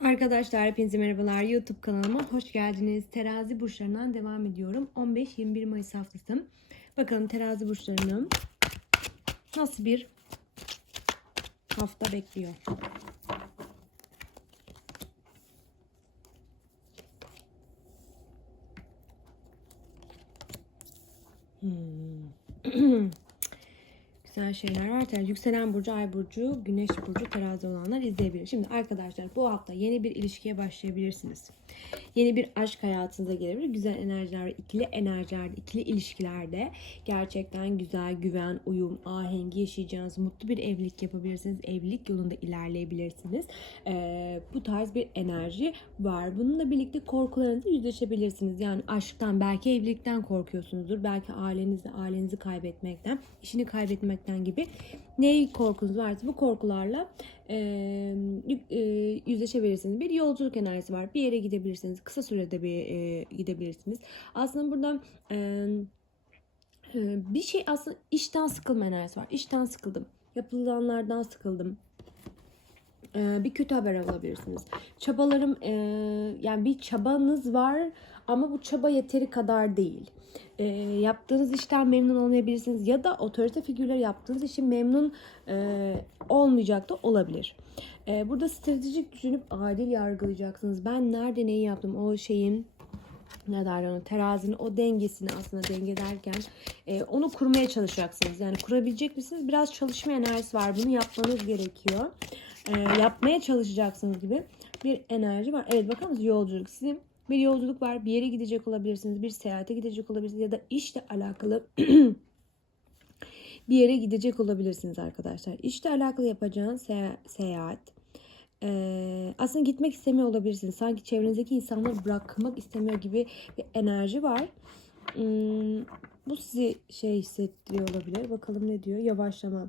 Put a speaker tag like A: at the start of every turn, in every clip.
A: Arkadaşlar hepinize merhabalar. YouTube kanalıma hoş geldiniz. Terazi burçlarından devam ediyorum. 15-21 Mayıs haftası. Bakalım terazi burçlarını nasıl bir hafta bekliyor. Hmm. Güzel şeyler var. Terazi, yükselen burcu, ay burcu, güneş burcu, terazi olanlar izleyebilir. Şimdi arkadaşlar bu hafta yeni bir ilişkiye başlayabilirsiniz. Yeni bir aşk hayatınıza gelebilir. Güzel enerjiler, ikili enerjilerde, ikili ilişkilerde gerçekten güzel güven, uyum, ahengi yaşayacağınız mutlu bir evlilik yapabilirsiniz. Evlilik yolunda ilerleyebilirsiniz. Ee, bu tarz bir enerji var. Bununla birlikte korkularınızla yüzleşebilirsiniz. Yani aşktan, belki evlilikten korkuyorsunuzdur. Belki ailenizle, ailenizi kaybetmekten, işini kaybetmekten gibi ne korkunuz varsa bu korkularla e, e, yüzleşebilirsiniz. Bir yolculuk enerjisi var. Bir yere gidebilirsiniz. Kısa sürede bir e, gidebilirsiniz. Aslında burada e, bir şey aslında işten sıkılma enerjisi var. İşten sıkıldım. Yapılanlardan sıkıldım. Bir kötü haber alabilirsiniz. Çabalarım yani bir çabanız var ama bu çaba yeteri kadar değil. E, yaptığınız işten memnun olmayabilirsiniz ya da otorite figürleri yaptığınız için memnun e, olmayacak da olabilir. E, burada stratejik düşünüp adil yargılayacaksınız. Ben nerede neyi yaptım o şeyin ne derler onu terazinin o dengesini aslında denge derken e, onu kurmaya çalışacaksınız. Yani kurabilecek misiniz? Biraz çalışma enerjisi var. Bunu yapmanız gerekiyor. E, yapmaya çalışacaksınız gibi bir enerji var. Evet bakar mısınız yolculuk sizin bir yolculuk var. Bir yere gidecek olabilirsiniz. Bir seyahate gidecek olabilirsiniz. Ya da işle alakalı bir yere gidecek olabilirsiniz arkadaşlar. İşle alakalı yapacağınız seya- seyahat. Ee, aslında gitmek istemiyor olabilirsiniz. Sanki çevrenizdeki insanları bırakmak istemiyor gibi bir enerji var. Hmm, bu sizi şey hissettiriyor olabilir. Bakalım ne diyor? Yavaşlama.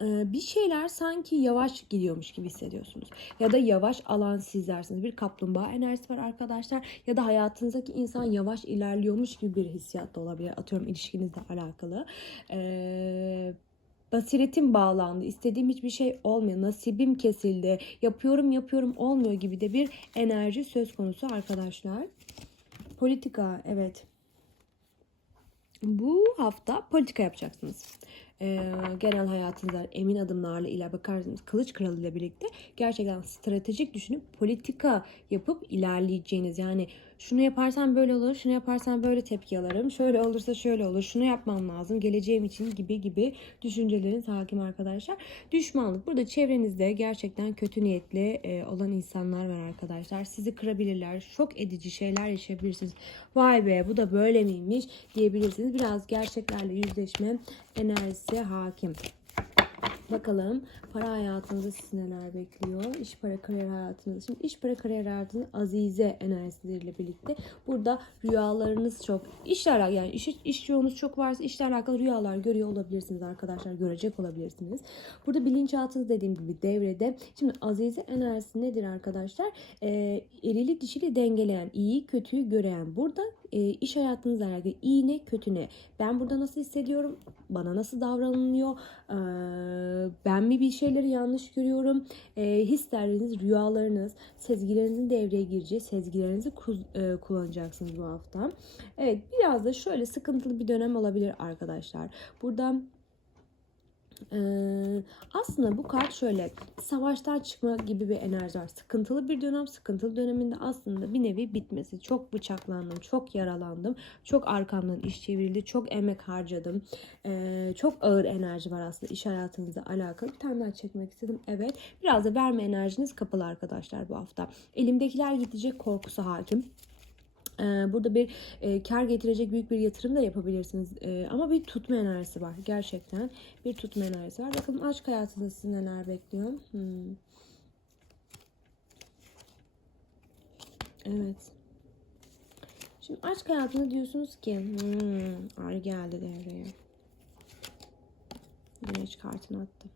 A: Bir şeyler sanki yavaş gidiyormuş gibi hissediyorsunuz. Ya da yavaş alan sizlersiniz. Bir kaplumbağa enerjisi var arkadaşlar. Ya da hayatınızdaki insan yavaş ilerliyormuş gibi bir hissiyat da olabilir. Atıyorum ilişkinizle alakalı. Ee, basiretim bağlandı. İstediğim hiçbir şey olmuyor. Nasibim kesildi. Yapıyorum yapıyorum olmuyor gibi de bir enerji söz konusu arkadaşlar. Politika evet. Bu hafta politika yapacaksınız. Ee, genel hayatınızda emin adımlarla ile bakarsınız kılıç kralı ile birlikte gerçekten stratejik düşünüp politika yapıp ilerleyeceğiniz yani şunu yaparsan böyle olur, şunu yaparsan böyle tepki alırım, şöyle olursa şöyle olur, şunu yapmam lazım, geleceğim için gibi gibi düşünceleriniz hakim arkadaşlar. Düşmanlık. Burada çevrenizde gerçekten kötü niyetli e, olan insanlar var arkadaşlar. Sizi kırabilirler, şok edici şeyler yaşayabilirsiniz. Vay be bu da böyle miymiş diyebilirsiniz. Biraz gerçeklerle yüzleşme enerjisi hakim. Bakalım para hayatınızda sizi neler bekliyor? İş para kariyer hayatınızda. Şimdi iş para kariyer hayatınızda azize enerjileriyle birlikte burada rüyalarınız çok. İşle alakalı yani iş, iş yoğunuz çok varsa işle alakalı rüyalar görüyor olabilirsiniz arkadaşlar. Görecek olabilirsiniz. Burada bilinçaltınız dediğim gibi devrede. Şimdi azize enerjisi nedir arkadaşlar? Ee, erili dişili dengeleyen, iyi kötüyü gören. Burada e, iş hayatınızla alakalı iyi ne kötü ne. Ben burada nasıl hissediyorum? Bana nasıl davranılıyor? Ben mi bir şeyleri yanlış görüyorum? Hisleriniz, rüyalarınız, sezgilerinizin devreye gireceği sezgilerinizi ku- kullanacaksınız bu hafta. Evet biraz da şöyle sıkıntılı bir dönem olabilir arkadaşlar. Burada ee, aslında bu kart şöyle savaştan çıkma gibi bir enerji var. Sıkıntılı bir dönem, sıkıntılı döneminde aslında bir nevi bitmesi. Çok bıçaklandım, çok yaralandım, çok arkamdan iş çevrildi, çok emek harcadım. Ee, çok ağır enerji var aslında iş hayatınızla alakalı. Bir tane daha çekmek istedim. Evet, biraz da verme enerjiniz kapalı arkadaşlar bu hafta. Elimdekiler gidecek korkusu hakim. Ee, Burada bir e, kar getirecek büyük bir yatırım da yapabilirsiniz. E, ama bir tutma enerjisi var. Gerçekten bir tutma enerjisi var. Bakalım aşk hayatında sizi neler bekliyor. Hmm. Evet. Şimdi aşk hayatında diyorsunuz ki hmm, ay geldi devreye. Güneş kartını attım.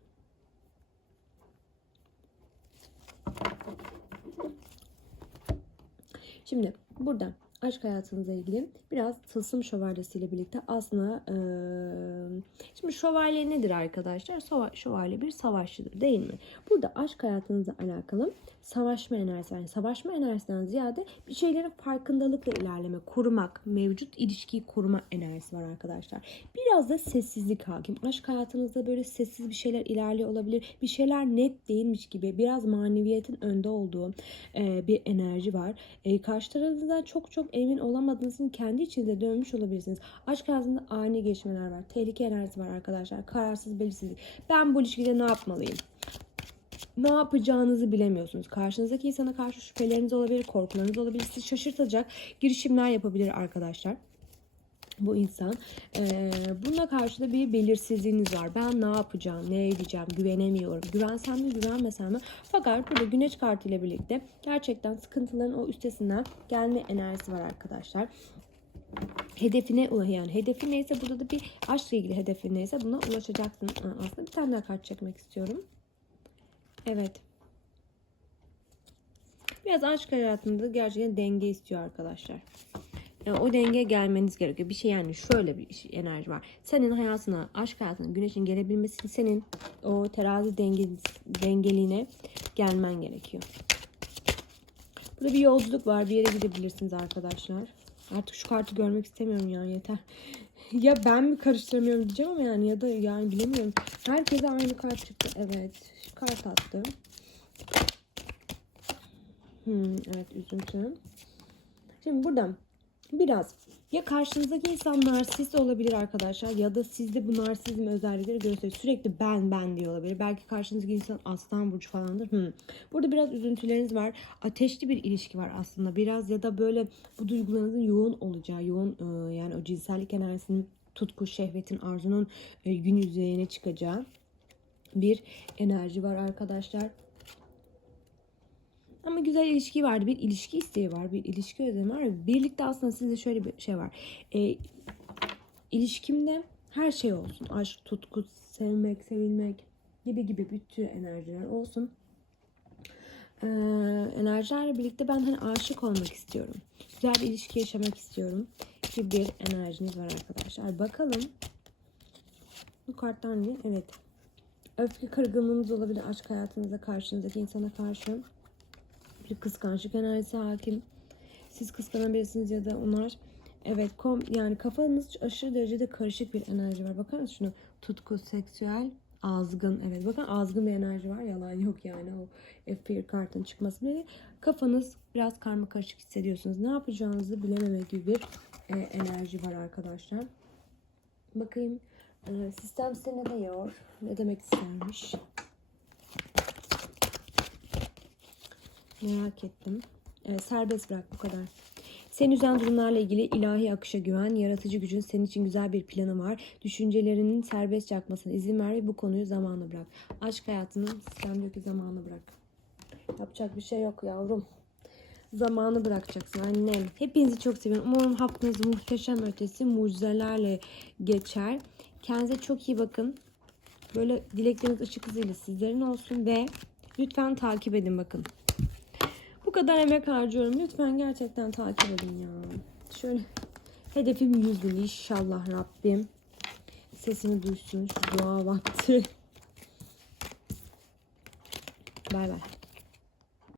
A: Şimdi burada aşk hayatınızla ilgili biraz tılsım şövalyesiyle birlikte aslında eee, şimdi şövalye nedir arkadaşlar? Sova- Şövalye bir savaşçıdır değil mi? Burada aşk hayatınızla alakalı savaşma enerjisi. Yani savaşma enerjisinden ziyade bir şeylerin farkındalıkla ilerleme, korumak, mevcut ilişkiyi koruma enerjisi var arkadaşlar. Biraz da sessizlik hakim. Aşk hayatınızda böyle sessiz bir şeyler ilerliyor olabilir. Bir şeyler net değilmiş gibi biraz maneviyetin önde olduğu e, bir enerji var. E, karşı tarafınızdan çok çok emin olamadığınızın kendi içinize dönmüş olabilirsiniz. Aşk hayatında ani gelişmeler var. Tehlike enerjisi var arkadaşlar. Kararsız belirsizlik. Ben bu ilişkide ne yapmalıyım? ne yapacağınızı bilemiyorsunuz. Karşınızdaki insana karşı şüpheleriniz olabilir, korkularınız olabilir. Sizi şaşırtacak girişimler yapabilir arkadaşlar. Bu insan. Ee, bununla karşı bir belirsizliğiniz var. Ben ne yapacağım, ne edeceğim, güvenemiyorum. Güvensem mi, güvenmesem mi? Fakat burada güneş kartı ile birlikte gerçekten sıkıntıların o üstesinden gelme enerjisi var arkadaşlar hedefine yani hedefi neyse burada da bir aşkla ilgili hedefi neyse buna ulaşacaksın aslında bir tane daha kart çekmek istiyorum evet biraz aşk hayatında gerçekten denge istiyor arkadaşlar yani o denge gelmeniz gerekiyor. Bir şey yani şöyle bir şey- enerji var. Senin hayatına, aşk hayatına güneşin gelebilmesi için senin o terazi denge, dengeliğine gelmen gerekiyor. Burada bir yolculuk var. Bir yere gidebilirsiniz arkadaşlar. Artık şu kartı görmek istemiyorum yani yeter. ya ben mi karıştıramıyorum diyeceğim ama yani ya da yani bilemiyorum. Herkese aynı kart çıktı. Evet. Şu kart attı. Hmm, evet üzüntü. Şimdi buradan biraz ya karşınızdaki insan narsist olabilir arkadaşlar ya da sizde bu narsizm özellikleri gösteriyor. Sürekli ben ben diyor olabilir. Belki karşınızdaki insan aslan burcu falandır. Hmm. Burada biraz üzüntüleriniz var. Ateşli bir ilişki var aslında. Biraz ya da böyle bu duygularınızın yoğun olacağı, yoğun e, yani o cinsellik enerjisinin tutku, şehvetin, arzunun e, gün yüzeyine çıkacağı bir enerji var arkadaşlar. Ama güzel ilişki vardı. Bir ilişki isteği var. Bir ilişki özlemi var. Birlikte aslında sizde şöyle bir şey var. E, ilişkimde her şey olsun. Aşk, tutku, sevmek, sevilmek gibi gibi bir tür enerjiler olsun. Ee, enerjilerle birlikte ben hani aşık olmak istiyorum. Güzel bir ilişki yaşamak istiyorum. Gibi bir enerjiniz var arkadaşlar. Bakalım. Bu karttan ne? Evet. Öfke kırgınlığınız olabilir aşk hayatınızda karşınızdaki insana karşı bir kıskançlık enerjisi hakim. Siz kıskanabilirsiniz ya da onlar. Evet kom yani kafanız aşırı derecede karışık bir enerji var. Bakar mısınız şunu? Tutku, seksüel, azgın. Evet bakın azgın bir enerji var. Yalan yok yani o F1 kartın çıkması bile. Kafanız biraz karma karışık hissediyorsunuz. Ne yapacağınızı bilememek gibi bir e, enerji var arkadaşlar. Bakayım e, sistem size ne diyor? Ne demek istermiş? Merak ettim. Evet, serbest bırak bu kadar. Seni üzen durumlarla ilgili ilahi akışa güven, yaratıcı gücün senin için güzel bir planı var. Düşüncelerinin serbestçe akmasına izin ver ve bu konuyu zamanla bırak. Aşk hayatının sistemdeki zamanı bırak. Yapacak bir şey yok yavrum. Zamanı bırakacaksın annem. Hepinizi çok seviyorum. Umarım haftanız muhteşem ötesi mucizelerle geçer. Kendinize çok iyi bakın. Böyle dilekleriniz ışık hızıyla sizlerin olsun ve lütfen takip edin bakın. Bu kadar emek harcıyorum. Lütfen gerçekten takip edin ya. Şöyle hedefim 100 bin inşallah Rabbim. Sesini duysun şu dua vakti. Bay bay.